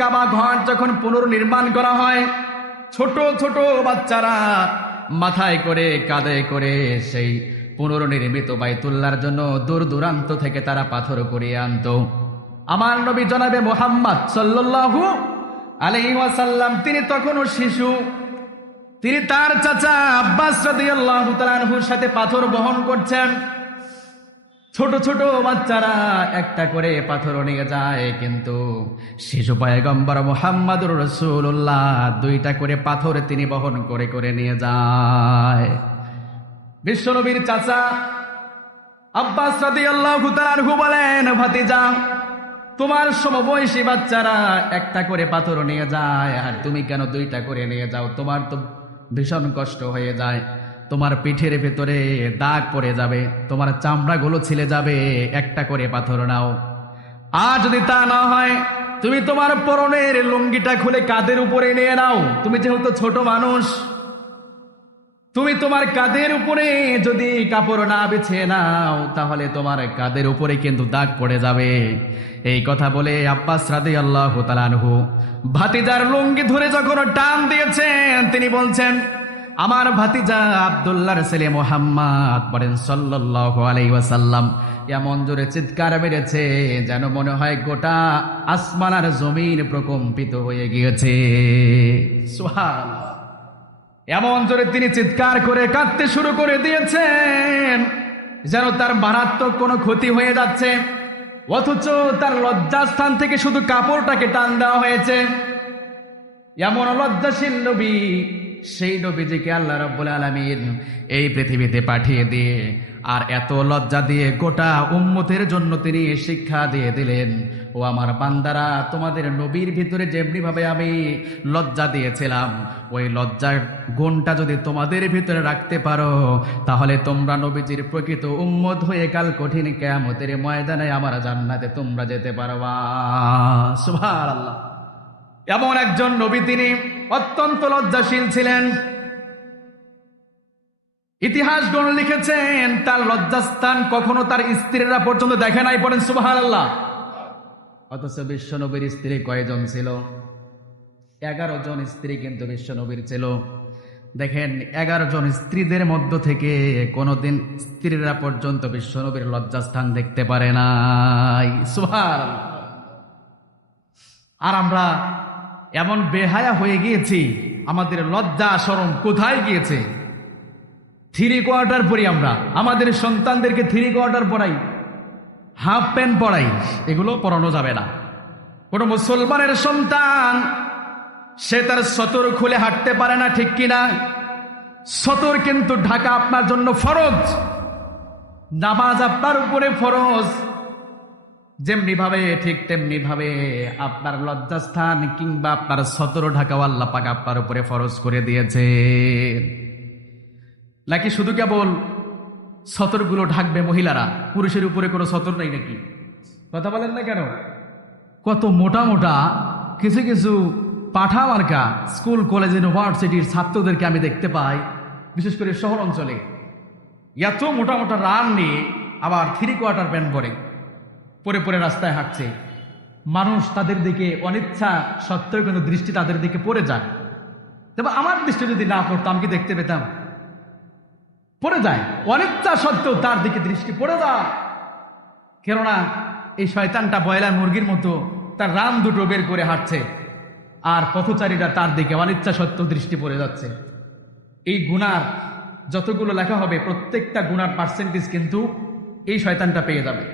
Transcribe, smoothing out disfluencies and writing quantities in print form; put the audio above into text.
কাবা ঘর যখন পুনর্নির্মাণ করা হয়, ছোট ছোট বাচ্চারা মাথায় করে কাঁধে করে সেই পুনর্নির্মিত বাইতুল্লাহর জন্য দূর দূরান্ত থেকে তারা পাথর করিয়ে আনতো। আমার নবী জনাবে মুহাম্মদ সাল্লাল্লাহু আলাইহি ওয়াসাল্লাম তিনি তখনও শিশু। তিনি তার চাচা আব্বাস রাদিয়াল্লাহু তাআলা আনহুর সাথে পাথর বহন করছেন। ছোট ছোট বাচ্চারা একটা করে পাথর নিয়ে যায়, কিন্তু শিশু পয়গম্বর মুহাম্মদুর রাসূলুল্লাহ দুইটা করে পাথর তিনি বহন করে করে নিয়ে যায়। বিশ্বনবীর চাচা আব্বাস রাদিয়াল্লাহু তাআলা আনহু বলেন, ভাতিজা তোমার সমবয়সী বাচ্চারা একটা করে পাথর নিয়ে যায়, আর তুমি কেন দুইটা করে নিয়ে যাও? তোমার তো ভীষণ কষ্ট হয়ে যায়, তোমার পিঠের ভেতরে দাগ পড়ে যাবে, তোমার চামড়াগুলো ছিলে যাবে, একটা করে পাথর নাও। আর যদি তা না হয় তুমি তোমার পরনের লুঙ্গিটা খুলে কাঁধের উপরে নিয়ে নাও। তুমি যেহেতু ছোট মানুষ, তুমি তোমার কাঁধের উপরে যদি কাপড় না বিছিয়ে নাও তাহলে তোমার কাঁধের উপরে কিন্তু দাগ পড়ে যাবে। এই কথা বলে আব্বাস রাদিয়াল্লাহু তাআলা আনহু ভাতিজার লুঙ্গি ধরে যখন টান দিয়েছেন, তিনি বলছেন, আমার ভাতিজা আব্দুল্লাহর ছেলে মুহাম্মদ বলেন সাল্লাল্লাহু আলাইহি ওয়াসাল্লাম এমন জোরে চিৎকার মেরেছে যেন মনে হয় গোটা আসমান আর জমিন প্রকম্পিত হয়ে গিয়েছে। সুবহানাল্লাহ। এমন জোরে তিনি চিৎকার করে কাঁদতে শুরু করে দিয়েছেন যেন তার মারাত্মক কোনো ক্ষতি হয়ে যাচ্ছে, অথচ তার লজ্জাস্থান থেকে শুধু কাপড়টাকে টান দেওয়া হয়েছে। এমন লজ্জাশীল নবী, সেই নবীজিকে আল্লাহ রাব্বুল আলামিন এই পৃথিবীতে পাঠিয়ে দিয়ে আর এত লজ্জা দিয়ে গোটা উম্মতের জন্য তিনি শিক্ষা দিয়ে দিলেন, ও আমার বান্দারা, তোমাদের নবীর ভিতরে যেমনি ভাবে আমি লজ্জা দিয়েছিলাম, ওই লজ্জার গুণটা যদি তোমাদের ভিতরে রাখতে পারো তাহলে তোমরা নবীজির প্রকৃত উম্মত হয়ে কাল কঠিন কিয়ামতের ময়দানে আমার জান্নাতে তোমরা যেতে পারবা। সুবহানাল্লাহ। এমন একজন নবী, তিনি অত্যন্ত লজ্জাশীল ছিলেন। ইতিহাসগণ লিখেছেন তার লজ্জাস্থান কখনো তার স্ত্রীরা পর্যন্ত দেখে নাই। পড়েন সুবহানাল্লাহ। অথচ বিশ্বনবীর স্ত্রী কয়জন ছিল? 11 জন স্ত্রী কিন্তু বিশ্বনবীর ছিল। দেখেন, 11 জন স্ত্রীদের মধ্য থেকে কোনোদিন স্ত্রীরা পর্যন্ত বিশ্বনবীর লজ্জাস্থান দেখতে পারে নাই। সুবহানাল্লাহ। আর আমরা এমন বেহায়া হয়ে গিয়েছি, আমাদের লজ্জা শরম কোথায় গিয়েছে? 3 কোয়ার্টার পরি আমরা, আমাদের সন্তানদেরকে 3 কোয়ার্টার পরাই, হাফ প্যান্ট পরাই, এগুলো পরানো যাবে না। কোন মুসলমানের সন্তান সে তার সতর খুলে হাঁটতে পারে না, ঠিক কিনা? সতর কিন্তু ঢাকা আপনার জন্য ফরজ, নামাজ আপনার উপরে ফরজ। যেমনি ভাবে ঠিক তেমনি ভাবে আপনার লজ্জাস্থান কিংবা আপনার সতর ঢাকাও আল্লাহ পাক আপনার উপরে ফরজ করে দিয়েছে। নাকি শুধু কেবল সতরগুলো ঢাকবে মহিলারা, পুরুষের উপরে কোনো সতর নেই নাকি? কথা বলেন না কেন? কত মোটা মোটা কিছু কিছু পাঠা মার্কা স্কুল কলেজ ইউনিভার্সিটির ছাত্রদেরকে আমি দেখতে পাই, বিশেষ করে শহর অঞ্চলে, এত মোটা মোটা রান নিয়ে আবার 3 কোয়ার্টার প্যান্ট পরে পরে পরে রাস্তায় হাঁটছে। মানুষ তাদের দিকে অনিচ্ছা সত্ত্বেও কিন্তু দৃষ্টি তাদের দিকে পড়ে যায়। তবে আমার দৃষ্টি যদি না পড়তো আমি কি দেখতে পেতাম? পড়ে যায়, অনিচ্ছা সত্ত্বেও তার দিকে দৃষ্টি পড়ে যায়। কেননা এই শয়তানটা বয়লার মুরগির মতো তার রান দুটো বের করে হাঁটছে, আর পথচারীরা তার দিকে অনিচ্ছা সত্ত্বেও দৃষ্টি পড়ে যাচ্ছে। এই গুনার যতগুলো লেখা হবে প্রত্যেকটা গুনার পার্সেন্টেজ কিন্তু এই শয়তানটা পেয়ে যাবে।